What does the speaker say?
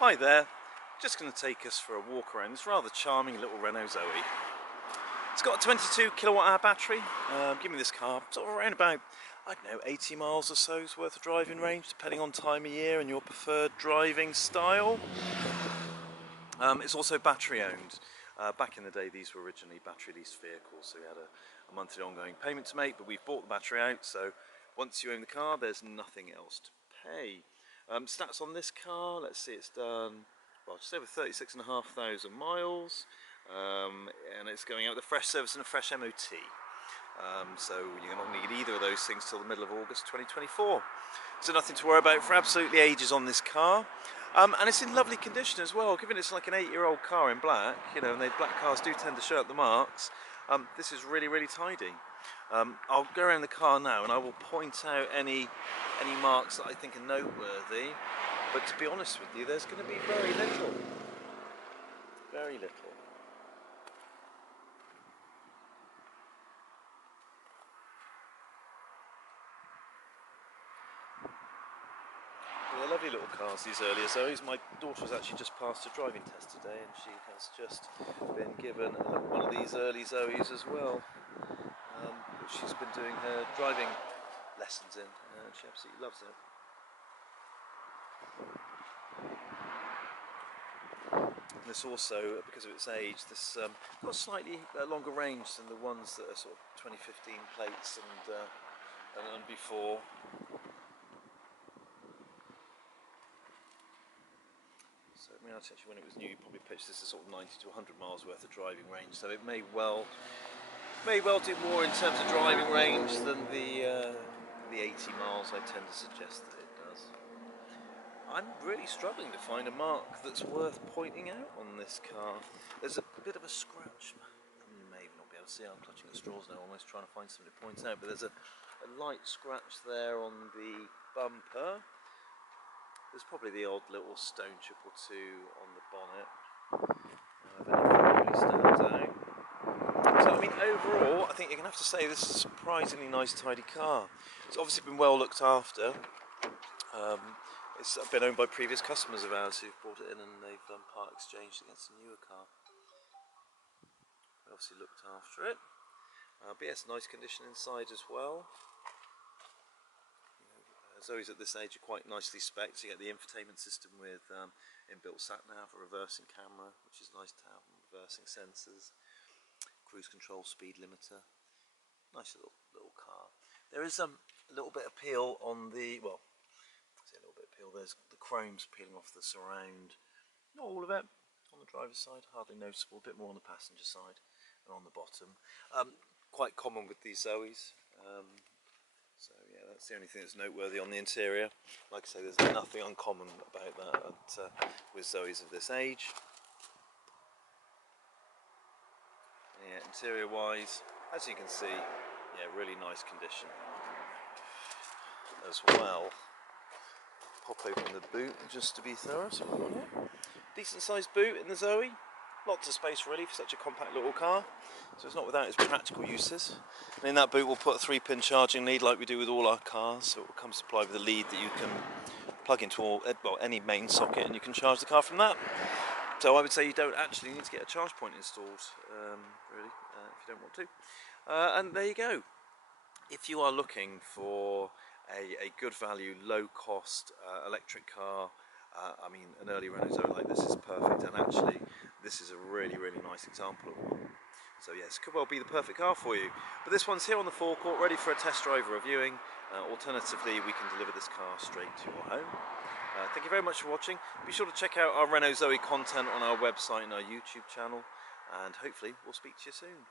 Hi there, just going to take us for a walk around this rather charming little Renault Zoe. It's got a 22 kilowatt hour battery, giving this car sort of around about, I don't know, 80 miles or so's worth of driving range, depending on time of year and your preferred driving style. It's also battery owned. Back in the day these were originally battery leased vehicles, so we had a monthly ongoing payment to make, but we've bought the battery out, so once you own the car there's nothing else to pay. Stats on this car, let's see, it's done well, just over 36,500 miles, and it's going out with a fresh service and a fresh MOT. So you're not going to need either of those things till the middle of August 2024. So nothing to worry about for absolutely ages on this car. And it's in lovely condition as well, given it's like an 8-year-old car in black, you know, and the black cars do tend to show up the marks. This is really, really tidy. I'll go around the car now and I will point out any marks that I think are noteworthy, but to be honest with you, there's going to be very little. Very little. They're lovely little cars, these earlier Zoes. My daughter has actually just passed her driving test today and she has just been given one of these early Zoes as well, which she's been doing her driving lessons in, and she absolutely loves it. And this also, because of its age, this got slightly longer range than the ones that are sort of 2015 plates and before. So I mean, actually, when it was new, you probably pitched this as sort of 90 to 100 miles worth of driving range. So it may well do more in terms of driving range than the 80 miles I tend to suggest that it does. I'm really struggling to find a mark that's worth pointing out on this car. There's a bit of a scratch. You may not be able to see, I'm clutching at straws now, almost trying to find something to point out, but there's a light scratch there on the bumper. There's probably the odd little stone chip or two on the bonnet. If anything really stands out. So I mean, overall, I think you're going to have to say this is a surprisingly nice, tidy car. It's obviously been well looked after. It's been owned by previous customers of ours who've brought it in and they've part exchanged against a newer car. We obviously looked after it. But yes, nice condition inside as well. Zoes at this age are quite nicely spec'd. You get the infotainment system with inbuilt sat-nav, a reversing camera, which is nice to have, and reversing sensors, cruise control, speed limiter. Nice little car. There is a little bit of peel on the, well, I say a little bit of peel, there's the chrome's peeling off the surround. Not all of it on the driver's side, hardly noticeable, a bit more on the passenger side and on the bottom. Quite common with these Zoes. So yeah, that's the only thing that's noteworthy on the interior. Like I say, there's nothing uncommon about that with Zoes of this age. Yeah, interior wise, as you can see, yeah, really nice condition. As well, pop open the boot just to be thorough. So we've got here, decent sized boot in the Zoe. Lots of space really for such a compact little car, so it's not without its practical uses. And in that boot we'll put a 3-pin charging lead like we do with all our cars, so it will come supplied with a lead that you can plug into any main socket and you can charge the car from that. So I would say you don't actually need to get a charge point installed, really, if you don't want to. And there you go. If you are looking for a good value, low cost electric car, I mean, an early Renault Zoe like this is perfect, and actually this is a really, really nice example of one. So yes, could well be the perfect car for you. But this one's here on the forecourt, ready for a test drive or a viewing. Alternatively, we can deliver this car straight to your home. Thank you very much for watching. Be sure to check out our Renault Zoe content on our website and our YouTube channel, and hopefully we'll speak to you soon.